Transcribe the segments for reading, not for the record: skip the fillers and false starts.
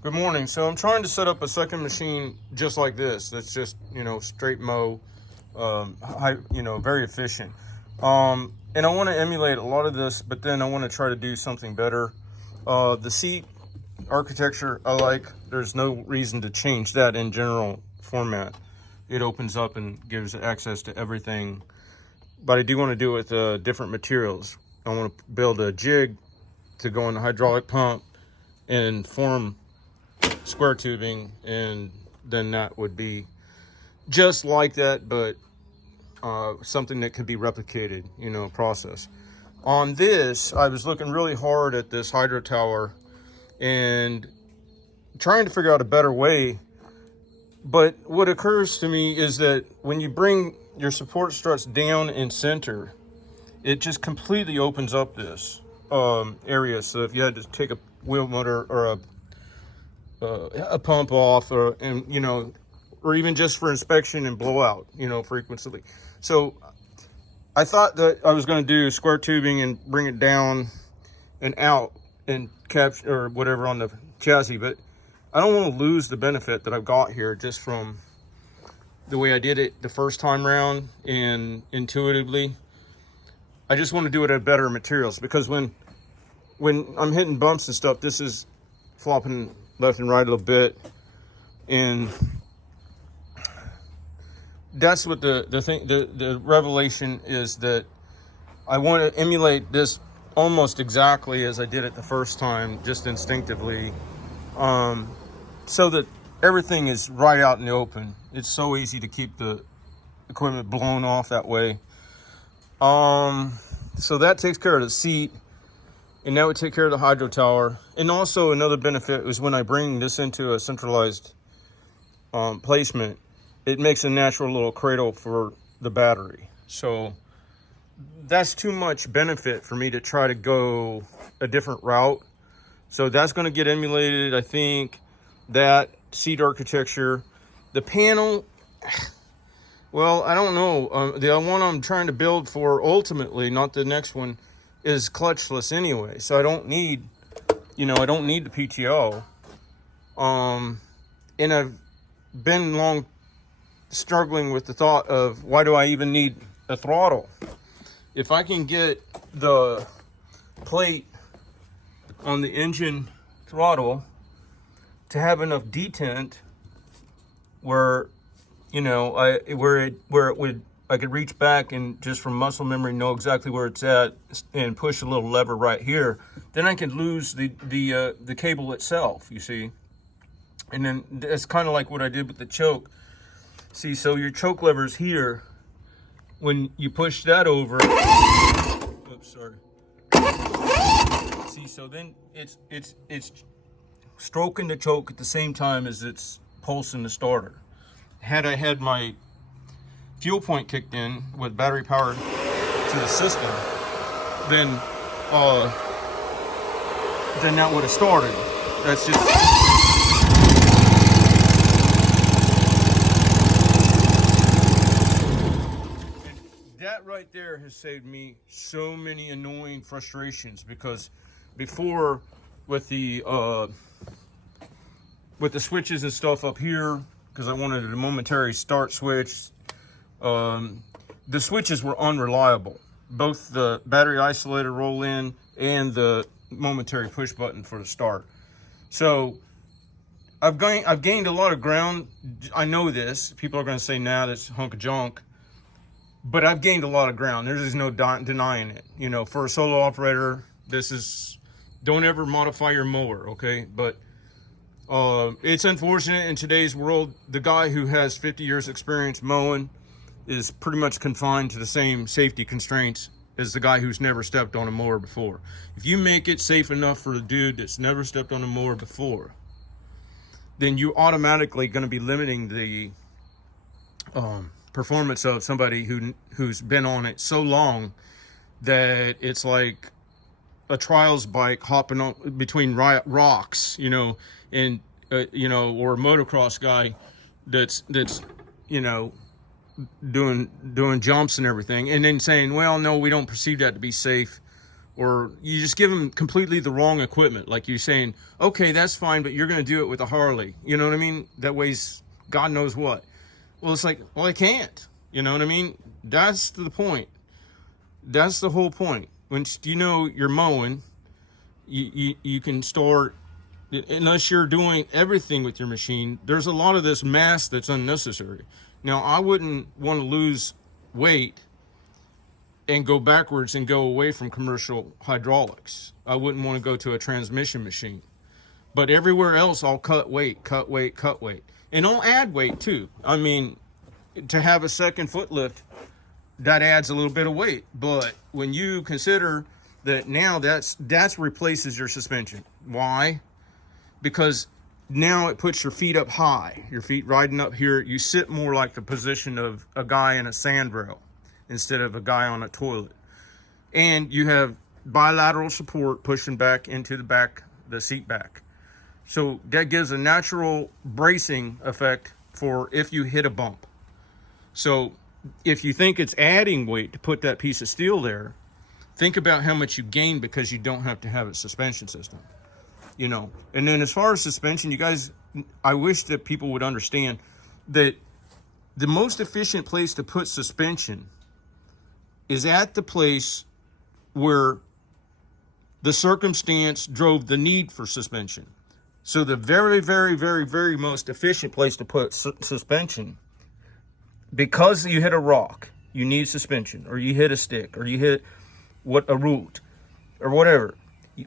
Good morning. So I'm trying to set up a second machine just like this. That's just, straight mow, very efficient. And I want to emulate a lot of this, but then I want to try to do something better. The seat architecture I like. There's no reason to change that in general format. It opens up and gives access to everything. But I do want to do it with different materials. I want to build a jig to go in the hydraulic pump and form square tubing, and then that would be just like that, but something that could be replicated, process. On this, I was looking really hard at this hydro tower and trying to figure out a better way. But what occurs to me is that when you bring your support struts down in center, it just completely opens up this area. So if you had to take a wheel motor or a pump off, or even just for inspection and blowout, frequently. So I thought that I was going to do square tubing and bring it down and out and capture or whatever on the chassis, but I don't want to lose the benefit that I've got here just from the way I did it the first time round and intuitively. I just want to do it at better materials, because when I'm hitting bumps and stuff, this is flopping left and right a little bit, and that's what the revelation is, that I want to emulate this almost exactly as I did it the first time, just instinctively, so that everything is right out in the open. It's so easy to keep the equipment blown off that way. So that takes care of the seat, and that would take care of the hydro tower. And also another benefit is when I bring this into a centralized placement, it makes a natural little cradle for the battery. So that's too much benefit for me to try to go a different route. So that's going to get emulated, I think. That seat architecture, the panel, well, I don't know. The one I'm trying to build for ultimately, not the next one, is clutchless anyway. So I don't need, the PTO. And I've been long struggling with the thought of, why do I even need a throttle? If I can get the plate on the engine throttle to have enough detent where, I could reach back and just from muscle memory know exactly where it's at and push a little lever right here, then I could lose the cable itself, you see. And then it's kind of like what I did with the choke. See, so your choke lever's here. When you push that over, oops, sorry. See, so then it's stroking the choke at the same time as it's pulsing the starter. Had I had my fuel point kicked in with battery power to the system, then that would have started. That's just that right there has saved me so many annoying frustrations, because before with the switches and stuff up here, because I wanted a momentary start switch, the switches were unreliable. Both the battery isolator roll in and the momentary push button for the start. So I've gained a lot of ground. I know this. People are going to say, nah, that's a hunk of junk. But I've gained a lot of ground. There's no denying it. For a solo operator, don't ever modify your mower, okay? But it's unfortunate in today's world, the guy who has 50 years experience mowing is pretty much confined to the same safety constraints as the guy who's never stepped on a mower before. If you make it safe enough for the dude that's never stepped on a mower before, then you automatically going to be limiting the performance of somebody who's been on it so long that it's like a trials bike hopping on between rocks, and or a motocross guy that's doing jumps and everything, and then saying, well, no, we don't perceive that to be safe, or you just give them completely the wrong equipment. Like you're saying, okay, that's fine, but you're going to do it with a Harley. You know what I mean? That weighs God knows what. Well, it's like, well, I can't. You know what I mean? That's the point. That's the whole point. When you know you're mowing, you can start, unless you're doing everything with your machine, there's a lot of this mass that's unnecessary. Now, I wouldn't want to lose weight and go backwards and go away from commercial hydraulics. I wouldn't want to go to a transmission machine. But everywhere else, I'll cut weight, cut weight, cut weight. And I'll add weight too. I mean, to have a second foot lift, that adds a little bit of weight. But when you consider that now that's replaces your suspension. Why? Because now it puts your feet up high, your feet riding up here. You sit more like the position of a guy in a sandrail instead of a guy on a toilet. And you have bilateral support pushing back into the back, the seat back. So that gives a natural bracing effect for if you hit a bump. So if you think it's adding weight to put that piece of steel there, think about how much you gain because you don't have to have a suspension system. You know, and then as far as suspension, you guys, I wish that people would understand that the most efficient place to put suspension is at the place where the circumstance drove the need for suspension. So the very, very, very, very most efficient place to put suspension, because you hit a rock, you need suspension, or you hit a stick, or you hit a root, or whatever.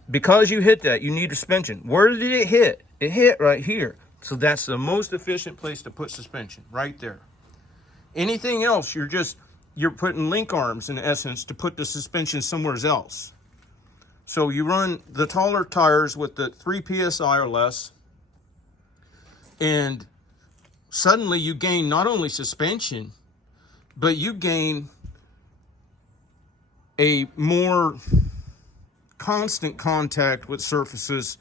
Because you hit that, you need suspension. Where did it hit? It hit right here. So that's the most efficient place to put suspension, right there. Anything else, you're putting link arms in essence to put the suspension somewhere else. So you run the taller tires with the 3 PSI or less, and suddenly you gain not only suspension, but you gain a more constant contact with surfaces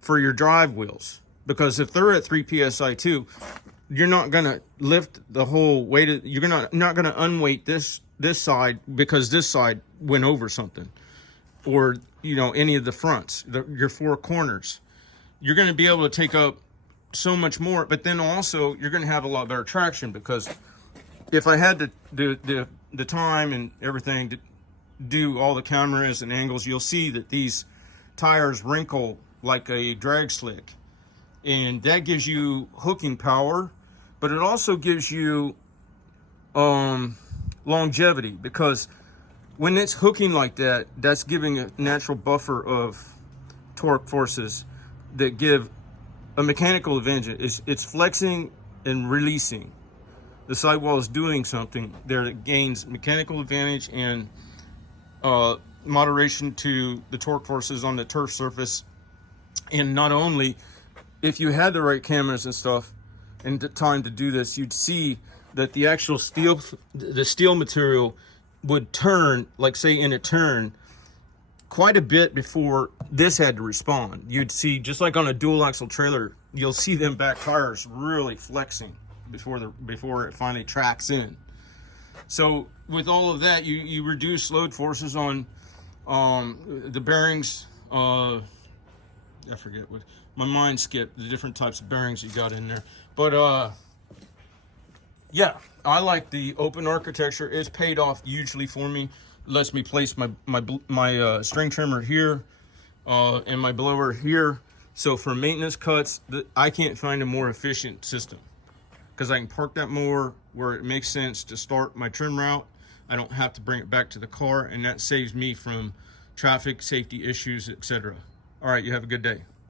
for your drive wheels. Because if they're at 3 PSI too, you're not going to lift the whole weight. You're not going to unweight this side because this side went over something, or you know, any of the fronts, your 4 corners. You're going to be able to take up so much more, but then also you're going to have a lot better traction, because if I had to do the time and everything to do all the cameras and angles, you'll see that these tires wrinkle like a drag slick, and that gives you hooking power, but it also gives you longevity, because when it's hooking like that, that's giving a natural buffer of torque forces that give a mechanical advantage. It's flexing and releasing. The sidewall is doing something there that gains mechanical advantage and moderation to the torque forces on the turf surface. And not only, if you had the right cameras and stuff and the time to do this, you'd see that the actual steel material would turn, like say in a turn, quite a bit before this had to respond. You'd see, just like on a dual axle trailer, you'll see them back tires really flexing before it finally tracks in. So with all of that, you reduce load forces on the bearings. I forget what, my mind skipped the different types of bearings you got in there. But yeah, I like the open architecture. It's paid off hugely for me. It lets me place my string trimmer here and my blower here. So for maintenance cuts, I can't find a more efficient system, because I can park that mower where it makes sense to start my trim route. I don't have to bring it back to the car, and that saves me from traffic, safety issues, etc. All right, you have a good day.